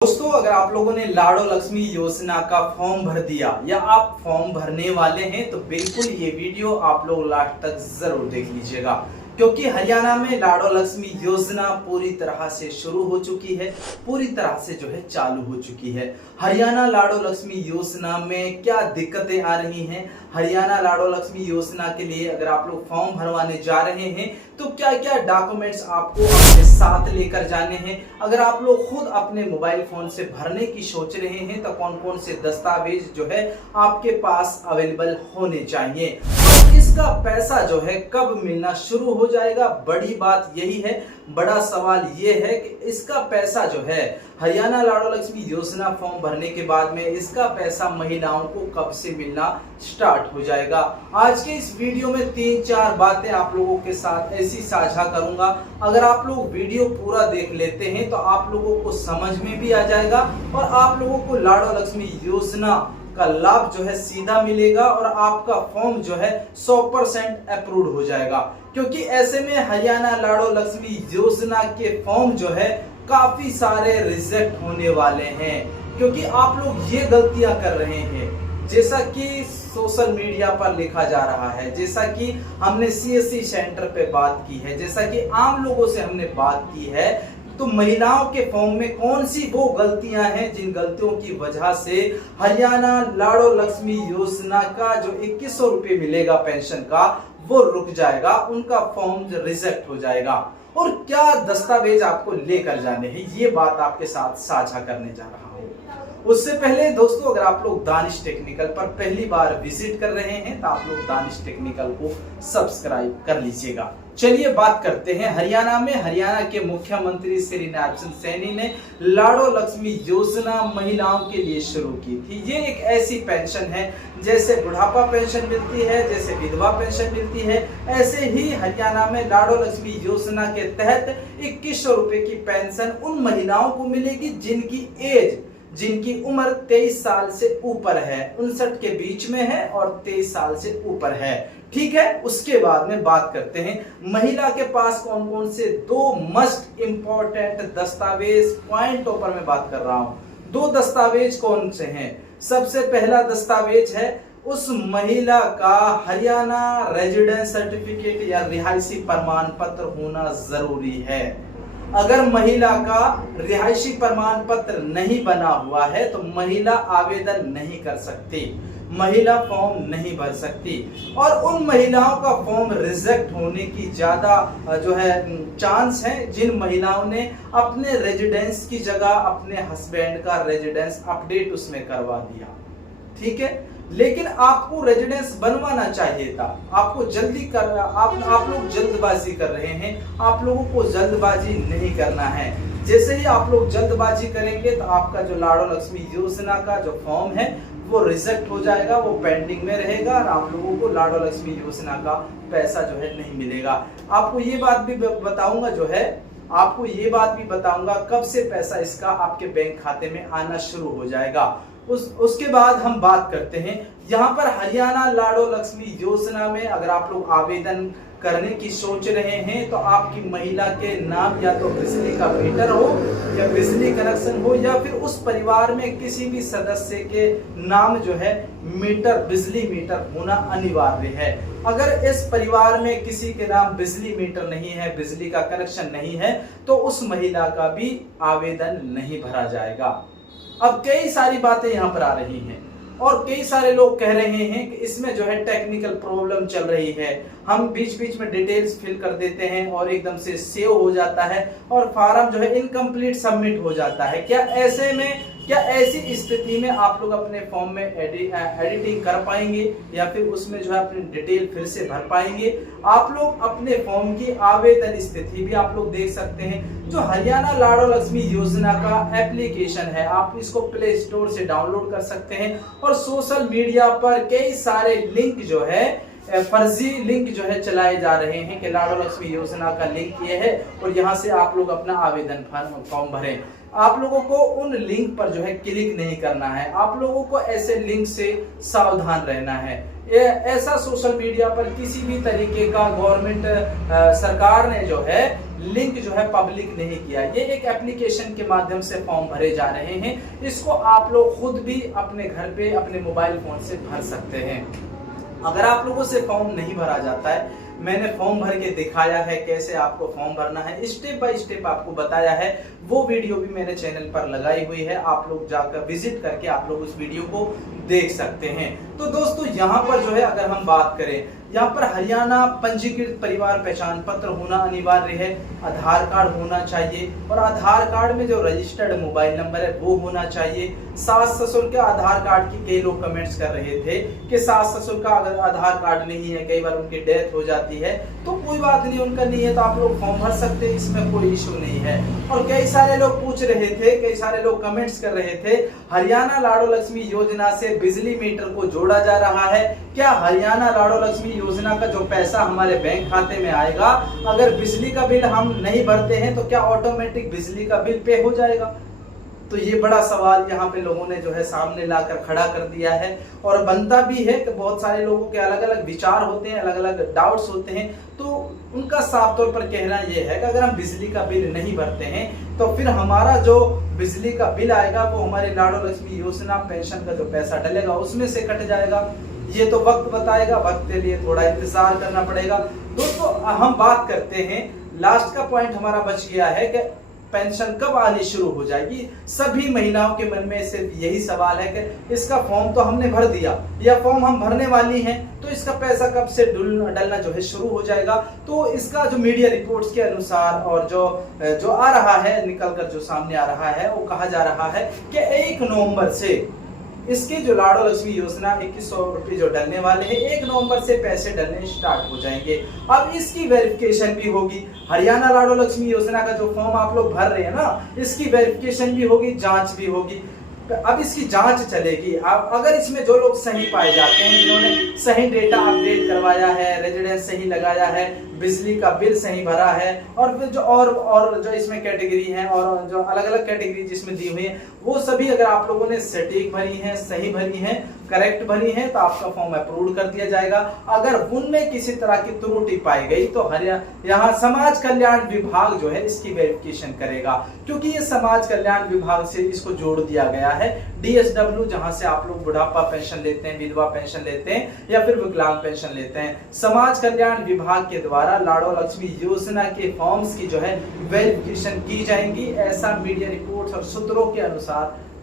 दोस्तों, अगर आप लोगों ने लाडो लक्ष्मी योजना का फॉर्म भर दिया या आप फॉर्म भरने वाले हैं तो बिल्कुल ये वीडियो आप लोग लास्ट तक जरूर देख लीजिएगा, क्योंकि हरियाणा में लाडो लक्ष्मी योजना पूरी तरह से शुरू हो चुकी है, पूरी तरह से जो है चालू हो चुकी है। हरियाणा लाडो लक्ष्मी योजना में क्या दिक्कतें आ रही हैं, हरियाणा लाडो लक्ष्मी योजना के लिए अगर आप लोग फॉर्म भरवाने जा रहे हैं तो क्या क्या डॉक्यूमेंट्स आपको अपने साथ लेकर जाने हैं, अगर आप लोग खुद अपने मोबाइल फोन से भरने की सोच रहे हैं तो कौन कौन से दस्तावेज जो है आपके पास अवेलेबल होने चाहिए, और इसका पैसा जो है कब मिलना शुरू हो जाएगा। बड़ी बात यही है, बड़ा सवाल ये है कि इसका पैसा जो है हरियाणा लाडो लक्ष्मी योजना फॉर्म भरने के बाद में इसका पैसा महिलाओं को कब से मिलना स्टार्ट हो जाएगा। आज के इस वीडियो में 3-4 बातें आप लोगों के साथ ऐसी साझा करूंगा, अगर आप लोग वीडियो पूरा देख लेते हैं तो आप लोगों को समझ में भी आ जाएगा और आप लोगों को लाडो लक्ष्मी योजना का लाभ जो है सीधा मिलेगा और आपका फॉर्म जो है 100% अप्रूव हो जाएगा। क्योंकि ऐसे में हरियाणा लाडो लक्ष्मी योजना के फॉर्म जो है काफी सारे रिजेक्ट होने वाले हैं, क्योंकि आप लोग ये गलतियां कर रहे हैं जैसा कि सोशल मीडिया पर लिखा जा रहा है, जैसा कि हमने सीएससी सेंटर पे बात की है, जैसा कि आम लोगों से हमने बात की है। तो महिलाओं के फॉर्म में कौन सी वो गलतियां हैं जिन गलतियों की वजह से हरियाणा लाडो लक्ष्मी योजना का जो 2100 रुपए मिलेगा पेंशन का वो रुक जाएगा, उनका फॉर्म रिजेक्ट हो जाएगा। और क्या दस्तावेज आपको लेकर जाने हैं, ये बात आपके साथ साझा करने जा रहा हूं। उससे पहले दोस्तों, अगर आप लोग दानिश टेक्निकल पर पहली बार विजिट कर रहे हैं तो आप लोग दानिश टेक्निकल को सब्सक्राइब कर लीजिएगा। चलिए बात करते हैं हरियाणा में। हरियाणा के मुख्यमंत्री श्री नैपसन सैनी ने लाडो लक्ष्मी योजना महिलाओं के लिए शुरू की थी। ये एक ऐसी पेंशन है जैसे बुढ़ापा पेंशन मिलती है, जैसे विधवा पेंशन मिलती है, ऐसे ही हरियाणा में लाडो लक्ष्मी योजना के तहत 2100 रुपए की पेंशन उन महिलाओं को मिलेगी जिनकी उम्र 23 साल से ऊपर है, 59 के बीच में है और 23 साल से ऊपर है। ठीक है, उसके बाद में बात करते हैं महिला के पास कौन कौन से 2 मस्ट इंपॉर्टेंट दस्तावेज, पॉइंटों पर मैं बात कर रहा हूं। 2 दस्तावेज कौन से हैं। सबसे पहला दस्तावेज है उस महिला का हरियाणा रेजिडेंस सर्टिफिकेट या रिहायशी प्रमाण पत्र होना जरूरी है। अगर महिला का रिहायशी प्रमाण पत्र नहीं बना हुआ है तो महिला आवेदन नहीं कर सकती, महिला फॉर्म नहीं भर सकती, और उन महिलाओं का फॉर्म रिजेक्ट होने की ज्यादा जो है चांस है जिन महिलाओं ने अपने रेजिडेंस की जगह अपने हस्बैंड का रेजिडेंस अपडेट उसमें करवा दिया। ठीक है, लेकिन आपको रेजिडेंस बनवाना चाहिए था, आपको जल्दी कर आप लोग जल्दबाजी कर रहे हैं। आप लोगों को जल्दबाजी नहीं करना है। जैसे ही आप लोग जल्दबाजी करेंगे तो आपका जो लाडो लक्ष्मी योजना का जो फॉर्म है वो रिजेक्ट हो जाएगा, वो पेंडिंग में रहेगा और आप लोगों को लाडो लक्ष्मी योजना का पैसा जो है नहीं मिलेगा। आपको ये बात भी बताऊंगा कब से पैसा इसका आपके बैंक खाते में आना शुरू हो जाएगा। उसके बाद हम बात करते हैं यहाँ पर हरियाणा लाडो लक्ष्मी योजना में अगर आप लोग आवेदन करने की सोच रहे हैं तो आपकी महिला के नाम या तो बिजली का मीटर हो या बिजली कनेक्शन हो या फिर उस परिवार में किसी भी सदस्य के नाम जो है बिजली मीटर होना अनिवार्य है। अगर इस परिवार में किसी के नाम बिजली मीटर नहीं है, बिजली का कनेक्शन नहीं है, तो उस महिला का भी आवेदन नहीं भरा जाएगा। अब कई सारी बातें यहाँ पर आ रही हैं और कई सारे लोग कह रहे हैं कि इसमें जो है टेक्निकल प्रॉब्लम चल रही है, हम बीच बीच में डिटेल्स फिल कर देते हैं और एकदम से सेव हो जाता है और फार्म जो है इनकम्प्लीट सबमिट हो जाता है। क्या ऐसी स्थिति में आप लोग अपने फॉर्म में एडिटिंग कर पाएंगे या फिर उसमें जो है अपनी डिटेल फिर से भर पाएंगे। आप लोग अपने फॉर्म की आवेदन स्थिति भी आप लोग देख सकते हैं। जो हरियाणा लाडो लक्ष्मी योजना का एप्लीकेशन है आप इसको प्ले स्टोर से डाउनलोड कर सकते हैं और सोशल मीडिया पर कई सारे लिंक जो है फर्जी लिंक जो है चलाए जा रहे हैं कि लाडो लक्ष्मी योजना का लिंक ये है और यहाँ से आप लोग अपना आवेदन फॉर्म भरें। आप लोगों को उन लिंक पर जो है क्लिक नहीं करना है, आप लोगों को ऐसे लिंक से सावधान रहना है। ऐसा सोशल मीडिया पर किसी भी तरीके का गवर्नमेंट सरकार ने जो है लिंक जो है पब्लिक नहीं किया। ये एक एप्लीकेशन के माध्यम से फॉर्म भरे जा रहे हैं। इसको आप लोग खुद भी अपने घर पे अपने मोबाइल फोन से भर सकते हैं। अगर आप लोगों से फॉर्म नहीं भरा जाता है, मैंने फॉर्म भर के दिखाया है कैसे आपको फॉर्म भरना है, स्टेप बाय स्टेप आपको बताया है, वो वीडियो भी मेरे चैनल पर लगाई हुई है। आप लोग जाकर विजिट करके आप लोग उस वीडियो को देख सकते हैं। तो दोस्तों यहाँ पर जो है अगर हम बात करें, यहाँ पर हरियाणा पंजीकृत परिवार पहचान पत्र होना अनिवार्य है, आधार कार्ड होना चाहिए और आधार कार्ड में जो रजिस्टर्ड मोबाइल नंबर है वो होना चाहिए। सास ससुर के आधार कार्ड की कई लोग कमेंट्स कर रहे थे कि सास ससुर का अगर आधार कार्ड नहीं है, कई बार उनकी डेथ हो जाती है, तो कोई बात नहीं, उनका नहीं है तो आप लोग फॉर्म भर सकते हैं, इसमें कोई इशू नहीं है। और कई सारे लोग पूछ रहे थे, कई सारे लोग कमेंट्स कर रहे थे, हरियाणा लाडो लक्ष्मी योजना से बिजली मीटर को जोड़ा जा रहा है, क्या हरियाणा लाडो लक्ष्मी योजना का जो पैसा हमारे बैंक खाते में आएगा, अगर बिजली का बिल हम नहीं भरते हैं तो क्या ऑटोमेटिक बिजली का बिल पे हो जाएगा? तो ये बड़ा सवाल यहाँ पे लोगों ने जो है सामने लाकर खड़ा कर दिया है और बनता भी है कि बहुत सारे लोगों के अलग अलग विचार होते हैं, अलग अलग डाउट्स होते हैं। तो उनका साफ तौर पर कहना यह है कि अगर हम बिजली का बिल नहीं भरते हैं तो फिर हमारा जो बिजली का बिल आएगा वो हमारे लाडो लक्ष्मी योजना पेंशन का जो पैसा डलेगा उसमें से कट जाएगा। ये तो वक्त बताएगा, वक्त के लिए थोड़ा इंतजार करना पड़ेगा। दोस्तों हम बात करते हैं, लास्ट का पॉइंट हमारा बच गया है कि पेंशन कब आनी शुरू हो जाएगी। सभी महिलाओं के मन में सिर्फ यही सवाल है कि इसका फॉर्म तो हमने भर दिया या फॉर्म हम भरने वाली हैं, तो इसका पैसा कब से डलना जो है शुरू हो जाएगा। तो इसका जो मीडिया रिपोर्ट्स के अनुसार और जो आ रहा है, निकल कर जो सामने आ रहा है, वो कहा जा रहा है कि 1 नवंबर से इसके जो लाडो लक्ष्मी योजना 2100 रुपए जो डलने वाले हैं, 1 नवंबर से पैसे डलने स्टार्ट हो जाएंगे। अब इसकी वेरिफिकेशन भी होगी। हरियाणा लाडो लक्ष्मी योजना का जो फॉर्म आप लोग भर रहे हैं ना, इसकी वेरिफिकेशन भी होगी, जांच भी होगी। अब इसकी जांच चलेगी। अब अगर इसमें जो लोग सही पाए जाते हैं, जिन्होंने सही डेटा अपडेट करवाया है, रेजिडेंस सही लगाया है, बिजली का बिल सही भरा है, और फिर जो और जो इसमें कैटेगरी है और जो अलग अलग कैटेगरी जिसमें दी हुई है, वो सभी अगर आप लोगों ने सटीक भरी है, सही भरी है, करेक्ट भरी है, तो आपका फॉर्म अप्रूव कर दिया जाएगा। अगर उनमें किसी तरह की त्रुटि पाई गई तो यहाँ समाज कल्याण विभाग जो है इसकी वेरिफिकेशन करेगा, क्योंकि ये समाज कल्याण विभाग से इसको जोड़ दिया गया है। DSW जहां से आप लोग बुढ़ापा पेंशन लेते हैं, विधवा पेंशन लेते हैं या फिर विकलांग पेंशन लेते हैं, समाज कल्याण विभाग के द्वारा लाडो लक्ष्मी योजना के फॉर्म्स की जो है वेरिफिकेशन की जाएंगी, ऐसा मीडिया रिपोर्ट्स और सूत्रों के अनुसार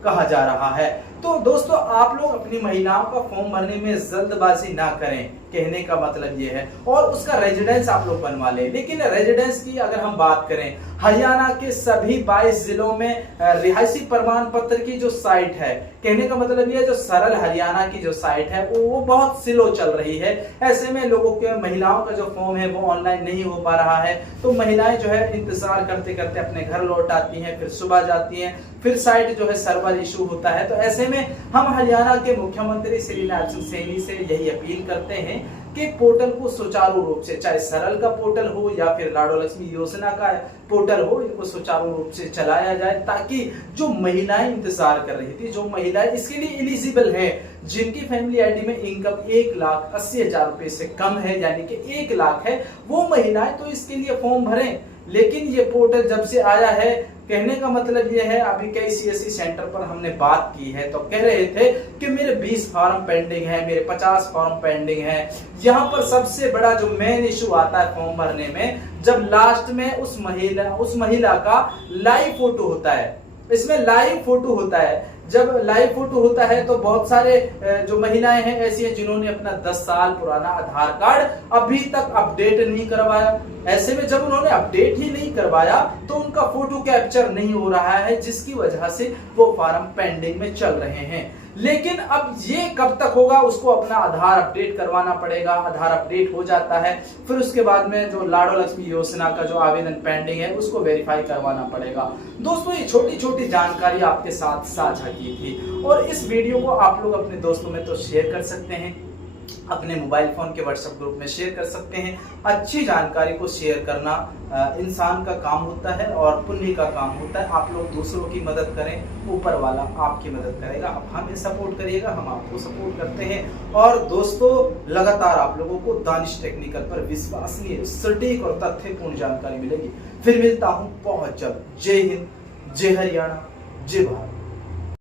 कहा जा रहा है। तो दोस्तों आप लोग अपनी महिलाओं का फॉर्म भरने में जल्दबाजी ना करें, कहने का मतलब ये है, और उसका रेजिडेंस आप लोग बनवा लें। लेकिन रेजिडेंस की अगर हम बात करें, हरियाणा के सभी 22 जिलों में रिहायशी प्रमाण पत्र की जो साइट है, कहने का मतलब ये जो सरल हरियाणा की जो साइट है वो बहुत स्लो चल रही है। ऐसे में लोगों के महिलाओं का जो फॉर्म है वो ऑनलाइन नहीं हो पा रहा है, तो महिलाएं जो है इंतजार करते करते अपने घर लौट आती हैं, फिर सुबह जाती हैं, फिर साइट जो है सर्वर इशू होता है। तो ऐसे में हम हरियाणा के मुख्यमंत्री श्री नैब सिंह सैनी से यही अपील करते हैं कि पोर्टल को सुचारू रूप से, चाहे सरल का पोर्टल हो या फिर लाडो लक्ष्मी योजना का पोर्टल हो, इनको सुचारू रूप से चलाया जाए, ताकि जो महिलाएं इंतजार कर रही थी, जो महिलाएं इसके लिए एलिजिबल हैं, जिनकी फैमिली आईडी में इनकम 1,80,000 रुपए से कम है, यानी कि 1 लाख है, वो महिलाएं तो इसके लिए फॉर्म भरें। लेकिन ये पोर्टल जब से आया है, कहने का मतलब ये है, अभी कई CSC सेंटर पर हमने बात की है तो कह रहे थे कि मेरे 20 फॉर्म पेंडिंग है, मेरे 50 फॉर्म पेंडिंग है। यहाँ पर सबसे बड़ा जो मेन इशू आता है फॉर्म भरने में, जब लास्ट में उस महिला का लाइव फोटो होता है। इसमें लाइव फोटो होता है, जब लाइव फोटो होता है तो बहुत सारे जो महिलाएं हैं ऐसी हैं जिन्होंने अपना 10 साल पुराना आधार कार्ड अभी तक अपडेट नहीं करवाया। ऐसे में जब उन्होंने अपडेट ही नहीं करवाया तो उनका फोटो कैप्चर नहीं हो रहा है, जिसकी वजह से वो फॉर्म पेंडिंग में चल रहे हैं। लेकिन अब ये कब तक होगा, उसको अपना आधार अपडेट करवाना पड़ेगा। आधार अपडेट हो जाता है, फिर उसके बाद में जो लाडो लक्ष्मी योजना का जो आवेदन पेंडिंग है उसको वेरीफाई करवाना पड़ेगा। दोस्तों ये छोटी छोटी जानकारी आपके साथ साझा की थी, और इस वीडियो को आप लोग अपने दोस्तों में तो शेयर कर सकते हैं। अपने मोबाइल फोन के व्हाट्सएप ग्रुप में शेयर कर सकते हैं। अच्छी जानकारी को शेयर करना इंसान का काम होता है और पुण्य का काम होता है। आप लोग दूसरों की मदद करें, ऊपर वाला आपकी मदद करेगा। आप हमें सपोर्ट करिएगा, हम आपको सपोर्ट करते हैं। और दोस्तों, लगातार आप लोगों को दानिश टेक्निकल पर विश्वसनीय, सटीक और तथ्यपूर्ण जानकारी मिलेगी। फिर मिलता हूँ बहुत जल्द। जय हिंद, जय हरियाणा, जय भारत।